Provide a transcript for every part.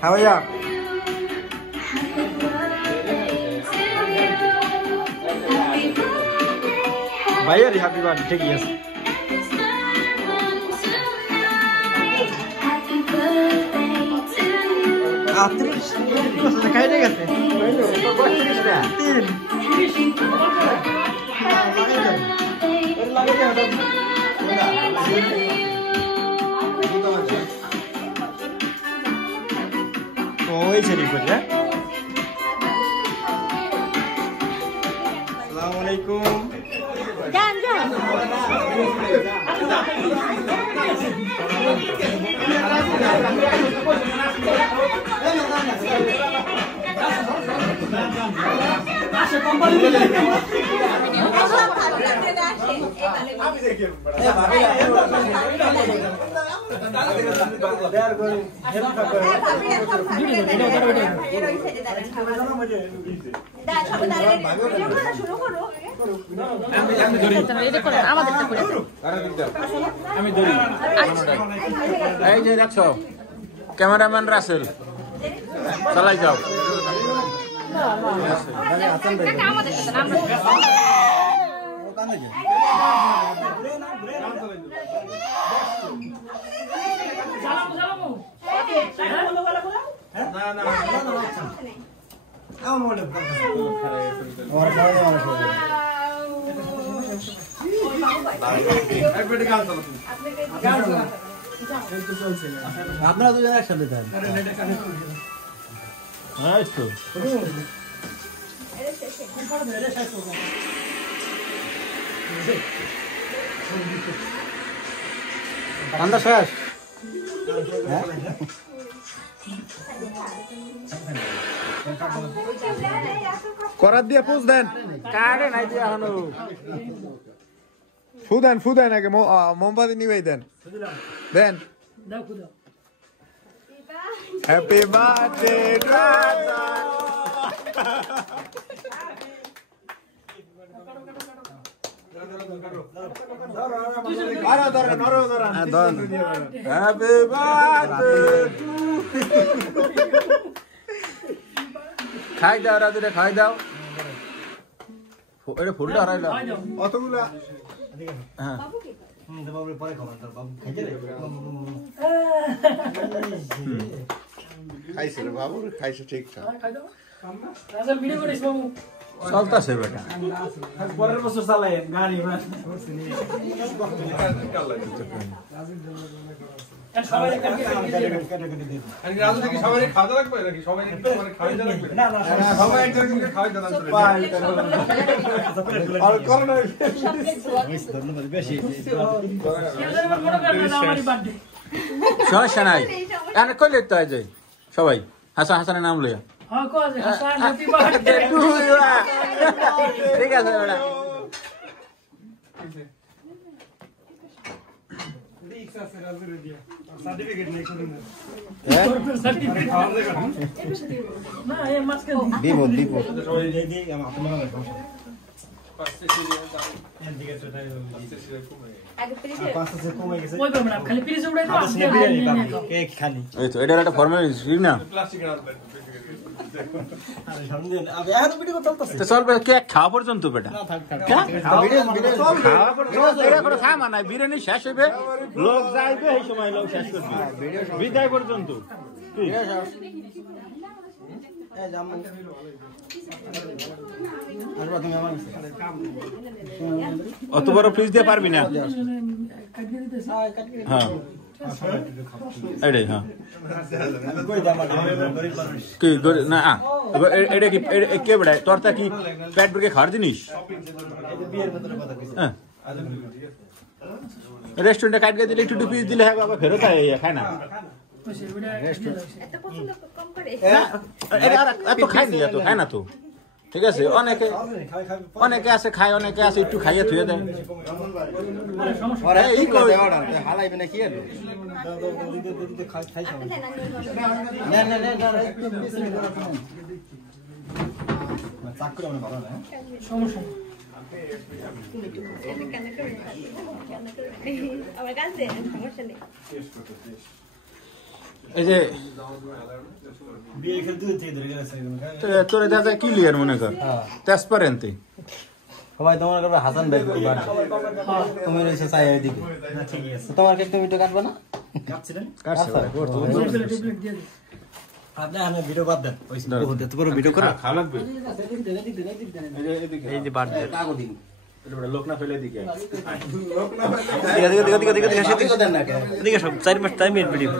হ্যাঁ ভাইয়া ভাইয়ারই happy birthday ঠিকই আছে খাই গেছে ওই শরীফ করে আসসালামু আলাইকুম যান যান আসে কোম্পানি আমি দেখি এই যে দেখছো ক্যামেরাম্যান রাসেল চালাই যাও আপনারা দুজন একসাথে থাকেন ঠান্ডা শেষ করার দিয়ে পুষ দেন কারে নাই দিয়া হনো ফু দেন আগে মোমবাতি নিবেই দেন দেন হ্যাপি বার্থডে হ্যাপি বার্থডে খাই দাও রাজুরে খাই দাও এটা ফুলটা হারাইলা অতগুলা হ্যাঁ খাইছে রে বাবু খাইছে ঠিকঠাক চলতেছে বেটা পরের বছর চালাই গাড়ি সমস্যা নাই এখানে কই লিখতে হয় যাই সবাই হাসানের নাম লইয়া ঠিক আছে বেটা এটা একটা ফর্মালিটি না চল কেক খাওয়া পর্যন্ত বেটা খাওয়া নাই বিরিয়ানি শেষ হইবে লোক যাইবে এই সময় লোক শেষ করবে বিদায় পর্যন্ত অত বড় ফ্রিজ দিয়ে পারবি না হ্যাঁ এটাই হ্যাঁ কি না এটা কি কে বেড়ায় তোর তা কি পেট ভরে খাওয়ার জিনিস রেস্টুরেন্টে কাটকে দিলে একটু পিস দিলে হ্যাঁ বাবা ফেরত খায় না এত খাই নি এত খায় না তো ঠিক আছে অনেকে আছে খায় অনেকে আছে একটু খাইয়ে থুয়ে দেয় এই যে বিয়ে খেলে দুধ থেকে ধরে গেছে তোরে দেখা যায় ক্লিয়ার মনে কর ট্রান্সপারেন্ট সবাই তোমার করবে হাসান ভাই তুমি রয়েছে চাই এদিকে ঠিক আছে তোমার কেক তুমি তো কাটবে না কাটছিলেন কাটছে আপনি আমি ভিডিও বাদ দেন ওই তো পুরো ভিডিও করে খাওয়া লাগবে এই যে বাদ দেন লোক না ফেলে দিকে এদিকে সব 4 মিনিট ভিডিও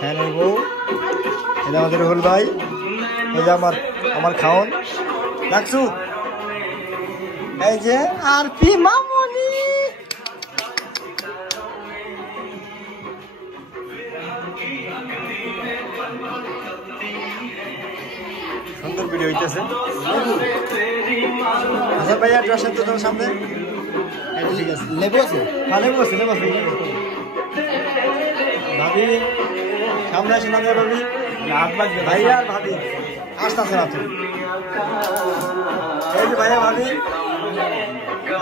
হ্যাঁ বউ এটা আমাদের রুহুল ভাই এই যে আমার খাওন রাখছু এই যে আর পি মামনি সুন্দর ভিডিও হইতেছে হাসান ভাই আর আসেন তো তোমার সামনে ঠিক আছে লেবু আছে হ্যাঁ লেবু আছে ভাবি সামনে আসেন আমাদের ভাবি ভাইয়া আর ভাবি আসতেছে না তুমি এই যে ভাইয়া ভাবি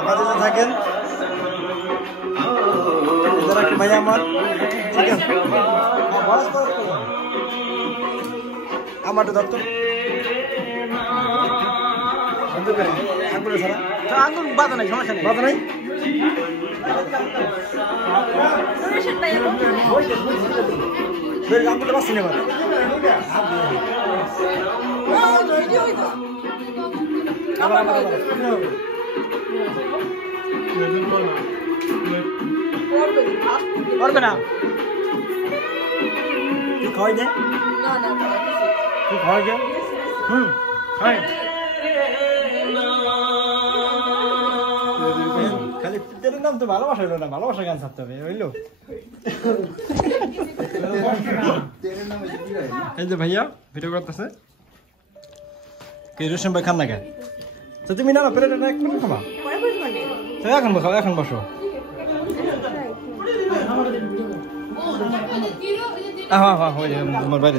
আমাদের সাথে থাকেন ভাইয়া আমার ঠিক আছে আমার তো দত্ত আঙুল বাধা নাই সমস্যা নেই বাধা নাই আঙুলটা পাচ্ছি না পারবে না তুই খাওয়াই দে তুই খাওয়াই দে খালি পিতের নাম তো ভালোবাসা হইলো না ভালোবাসা গান ছাড়তে হবে হইলো এই যে ভাইয়া ভিডিও করতেছে কে রোশন ভাই খান না কেন তো তুমি না প্লেট এক মিনিট খাবা এখন খাও এখন বসো হ্যাঁ হ্যাঁ হয়ে যাবে তোমার বাইরে